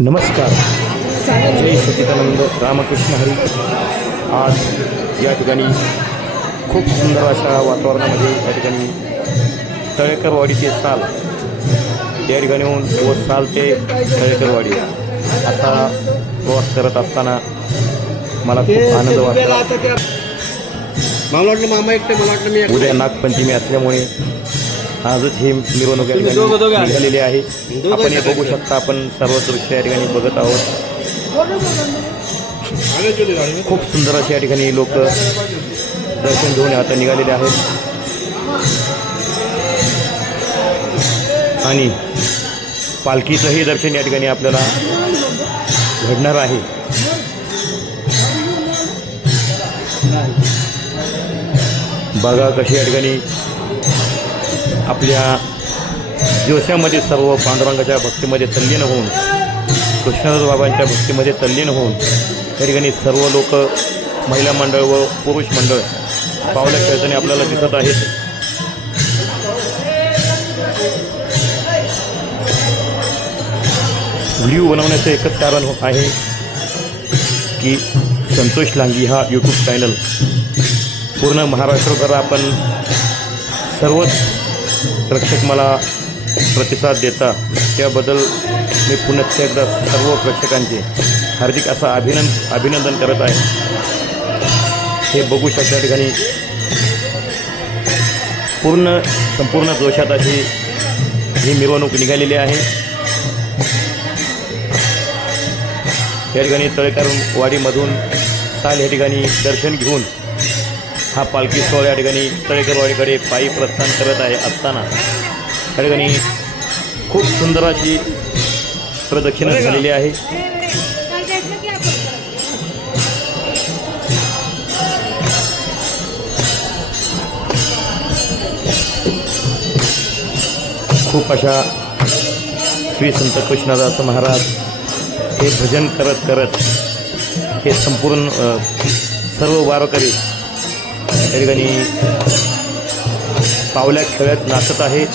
नमस्कार. जय सच्चिदानंद रामकृष्ण हरी. आज या ठिकाणी खूप सुंदर अशा वातावरणामध्ये या ठिकाणी तळेकरवाडीचे साल या ठिकाणी होऊन व साल ते तळेकरवाडी असा प्रवास करत असताना मला खूप आनंद वाटला. उद्या नागपंचमी असल्यामुळे आजच ही मिरवणूक या ठिकाणी निघालेली आहे. आपण हे बघू शकता. आपण सर्व दृश्य या ठिकाणी बघत आहोत. खूप सुंदर असे या ठिकाणी लोक दर्शन घेऊन आता निघालेले आहेत आणि पालखीचंही दर्शन या ठिकाणी आपल्याला घडणार आहे. बघा कशी या ठिकाणी आपल्या जोशामध्ये सर्व पांडुरंगाच्या भक्तीमध्ये तल्लीन होऊन कृष्णदास बाबांच्या भक्तीमध्ये तल्लीन होऊन या ठिकाणी सर्व लोक महिला मंडळ व पुरुष मंडळ पावल्या खेळताना आपल्याला दिसत आहेत. व्हिडिओ बनवण्याचं एकच कारण आहे की संतोष लांगी हा यूट्यूब चॅनल पूर्ण महाराष्ट्रभर आपण सर्वच प्रेक्षक मला प्रतिसाद देता त्याबद्दल मी पुन्हा एकदा सर्व प्रेक्षकांचे हार्दिक असा अभिनंदन करत आहे. हे बघू शकता ठिकाणी संपूर्ण जोशात अशी ही मिरवणूक निघालेली आहे. या ठिकाणी तळेकरवाडीमधून साल या ठिकाणी दर्शन घेऊन हा पालखी सोहळा या ठिकाणी तळेकरवाडीकडे पायी प्रस्थान करत आहे असताना या ठिकाणी खूप सुंदर अशी प्रदक्षिणा झालेली आहे. खूप अशा श्री संत कृष्णदास महाराज हे भजन करत करत हे संपूर्ण सर्व वारकरी या ठिकाणी पावल्या खेळत नाचत आहेत.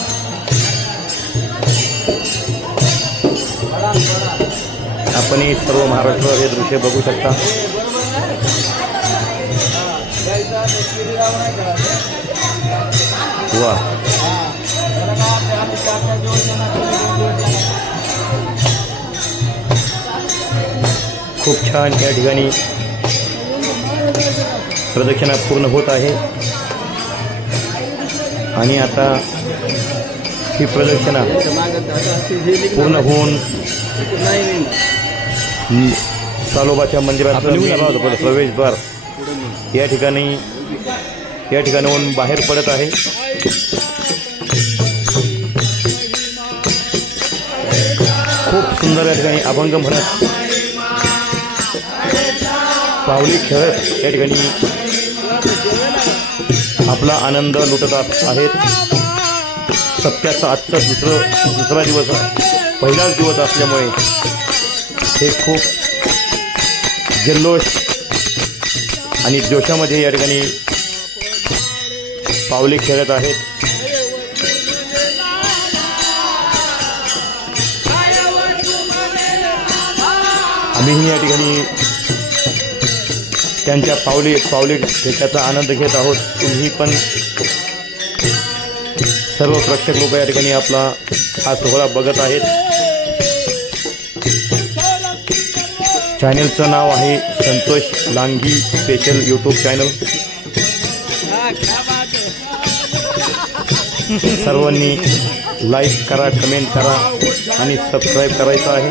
आपणही सर्व महाराष्ट्रावर हे दृश्य बघू शकता. वा खूप छान या ठिकाणी प्रदक्षिणा पूर्ण होत आहे आणि आता ही प्रदक्षिणा पूर्ण होऊन सालोबाच्या मंदिराचं प्रवेशद्वार या ठिकाणाहून बाहेर पडत आहे. खूप सुंदर या ठिकाणी अभंग म्हणत पावली खेळत या ठिकाणी आपला आनंद लुटत आहेत. सप्त्याचा आजचा दुसरा दिवस पहिलाच दिवस असल्यामुळे हे खूप जल्लोष आणि जोशामध्ये या ठिकाणी पावले खेळत आहेत. आम्हीही या ठिकाणी त्यांच्या पावली त्याचा आनंद घेत आहोत. तुम्ही पण सर्व प्रेक्षक लोक या ठिकाणी आपला हा सोहळा बघत आहेत. चॅनलचं नाव आहे Santosh Langi special YouTube channel. सर्वांनी लाईक करा, कमेंट करा आणि सबस्क्राईब करायचं आहे.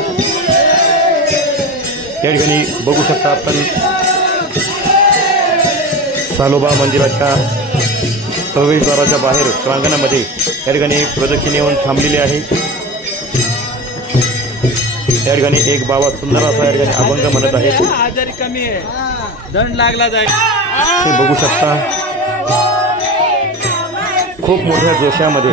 या ठिकाणी बघू शकता आपण सालोबा मंदिराच्या प्रवेशद्वाराच्या बाहेर प्रांगणामध्ये या ठिकाणी प्रदक्षिणा येऊन थांबलेली आहे. या ठिकाणी एक बाबा सुंदर असा या ठिकाणी अभंग म्हणत आहे. हे बघू शकता खूप मोठ्या जोशामध्ये.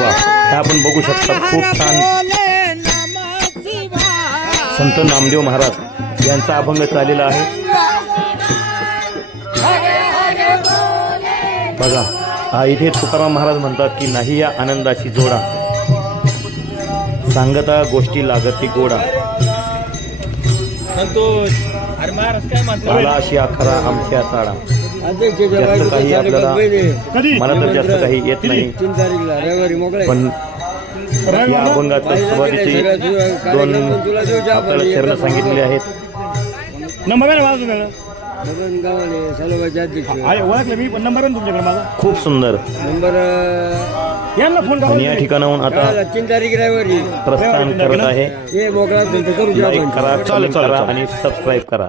वा हे आपण बघू शकता. खूप छान संत नामदेव महाराज यांचा अभंग चाललेला आहे. बघा इथे तुकाराम महाराज म्हणतात की नाही या आनंदाची जोडा सांगता गोष्टी लागती गोडा, संतोष. अरे महाराज काय म्हणतो? आला अशी आखरा आमच्या चाळा. जास्त काही आपल्याला मला तर जास्त काही येत नाही, 3 तारीखला रविवारी मोकळे. पण या अभंगातल्या सुरुवातीचे 2 आपल्याला चरण सांगितलेले आहेत. नंबर आहे माझा तुझ्याकडे? बबन गावाले सालोबाचे अध्यक्ष. आहे ओळखलं मी, पण नंबर आहे ना तुमच्याकडे माझा? खूप सुंदर. नंबर यांना फोन आणि या ठिकाणाहून आता 3 तारीख रविवारी प्रस्थान करत आहे. हे मोकळा करू लाईक करा, कमेंट करा आणि सबस्क्राईब करा.